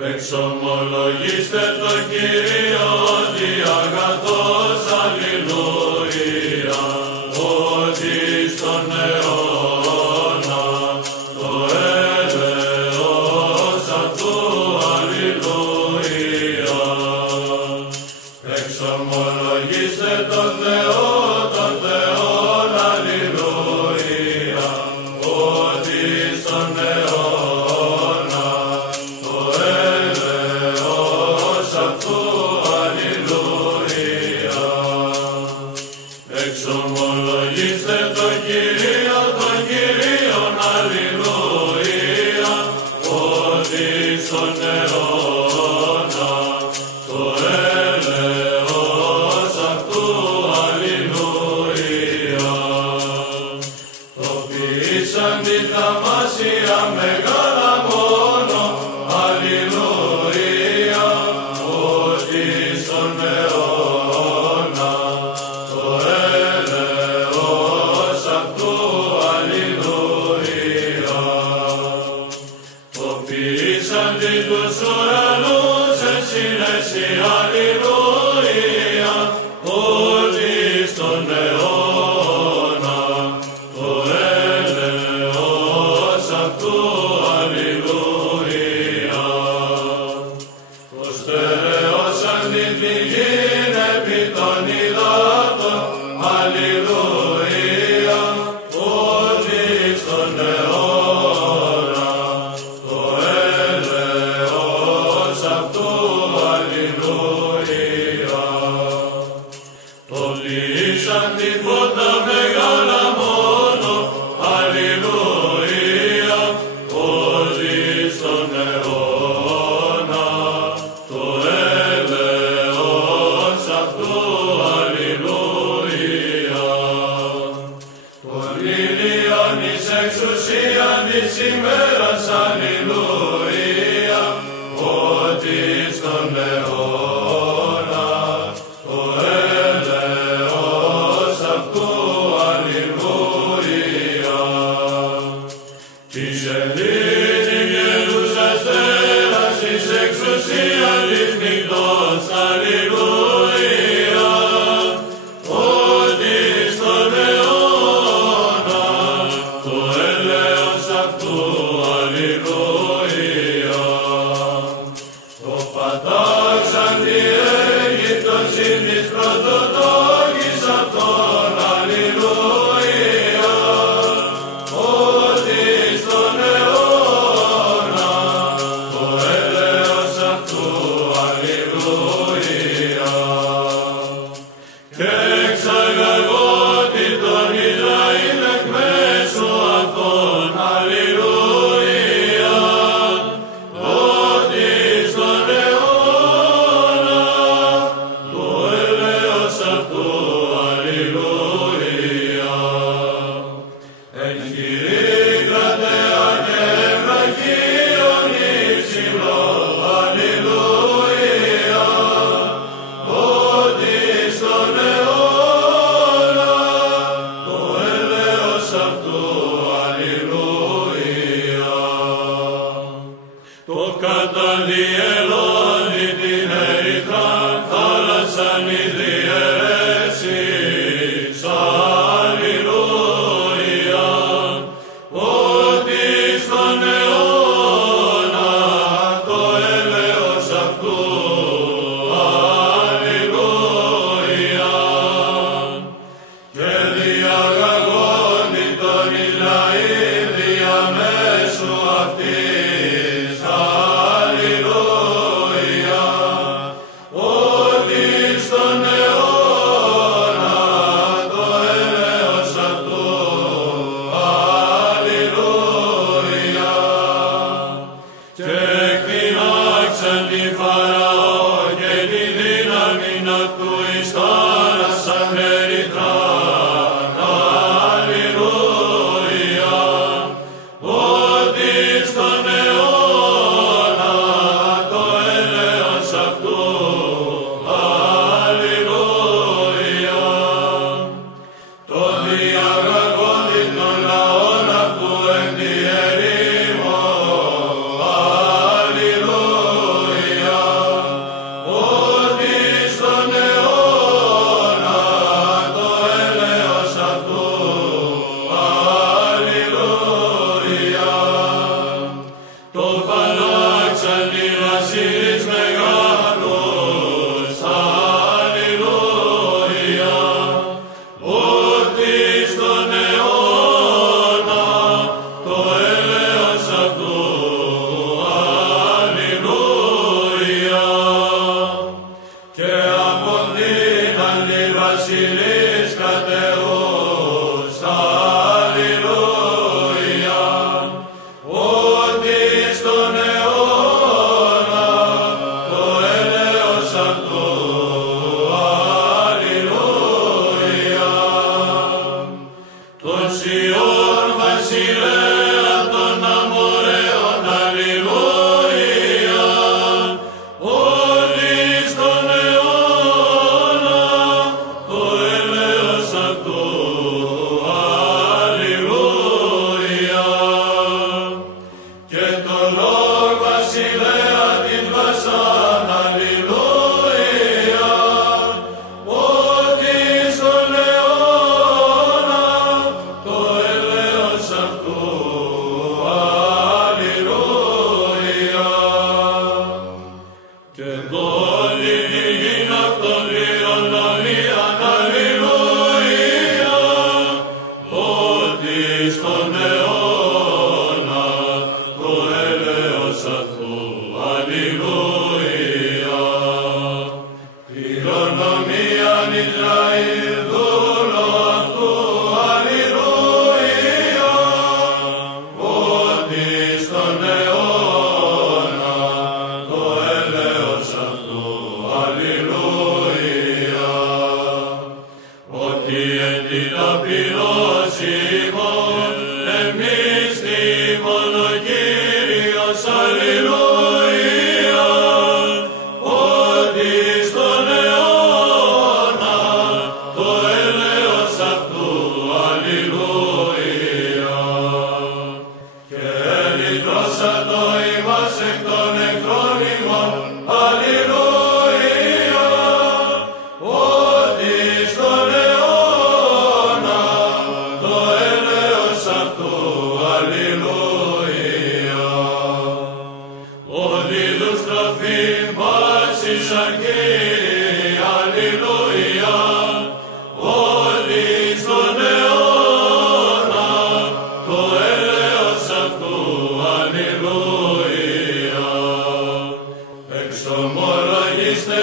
Εξομολογήστε το Κύριο ότι αγαθός, αλληλούια, ότι στον αιώνα το έλεος αυτού, αλληλούια. Εξομολογήστε το Θεό, τον Θεόν, αλληλούια, ότι στον αιώνα το έλεος αυτού, αλληλούια. Εξομολογήστε το Κύριο, τον Κύριον, αλληλούια, ότι στον αιώνα το έλεος αυτού, αλληλούια. Το ποιήσαν τη θαυμάσια μεγάλα μόνο, αλληλούια, ότι στον αιώνα το έλεος αυτού, αλληλούια. Το ποιήσαν τη τους ουρανούς εν συνέση, αλληλούια, ότι στον αιώνα το έλεος αυτού, αλληλούια. Το στερεώσαν την πληγήν επί των υδάτων, αλληλούια, ότι στον αιώνα το έλεος αυτού, αλληλούια. Το πλήσαν τη φώτα μεγάλα μόνο, αλληλούια, ότι στον αιώνα το έλεος αυτού, αλληλούια. Τον ήλιον εις εξουσίαν της ημέρας, αλληλούια, ότι στον αιώνα το έλεος αυτού, αλληλούια. Της ελίτην γελούς αστέρας εις εξουσίαν της νυχτός, αλληλούια, ότι στον αιώνα το έλεος αυτού, αλληλούια. Το πατάξαν τη Αίγυπτον συν της πρωτοτόκης αυτών, αλληλούια, ότι στον αιώνα το έλεος αυτού, αλληλούια. Και εξαγαγότη τον Ισραήλ εκ μέσου αυτών, αλληλούια, ότι στον αιώνα το έλεος αυτού, αλληλούια. Εν χειρή κρατέα και βραχίον υψηλό, αλληλούια, ότι στον αιώνα το έλεος αυτού, αλληλούια. Το καταδιελώνει την ερυθρά θάλασσαν εις διαιρέσεις, αλληλούια, ότι στον αιώνα το έλεος αυτού, αλληλούια. Και διαγαγώνει τον Ισραήλ διαμέσου αυτής, αλληλούια, ότι στον αιώνα το έλεος αυτού, αλληλούια. Και εκτινάξαν τη Φαραώ και τη δύναμην αυτού εις θάλασσαν ερυθράν, αλληλούια, ότι στον αιώνα το έλεος αυτού, αλληλούια. Το διαγαγόντι των λαών αυτού εν τη ερήμο, αλληλούια. και όλη η γη αυτόν πληρονομίαν, αλληλούια, ότι στον αιώνα το έλεος αυτού, αλληλούια. Πληρονομίαν Ισραήλ, δούλο αυτού, αλληλούια, ότι στον αιώνα το έλεος αυτού, αλληλούια. Ότι εν την απειρώσιμον εμείς τιμών ο Κύριος, αλληλούια, ότι στον αιώνα το έλεος αυτού, αλληλούια. Και ελυτρώσατο ημάς εκ των εχθρών ημών, αλληλούια, ότι στον αιώνα το έλεος αυτού, αλληλούια. Ότι τους τροφήν πάσης αρκεί, αλληλούια, ότι στον αιώνα το έλεος αυτού, αλληλούια. Εξομολογήστε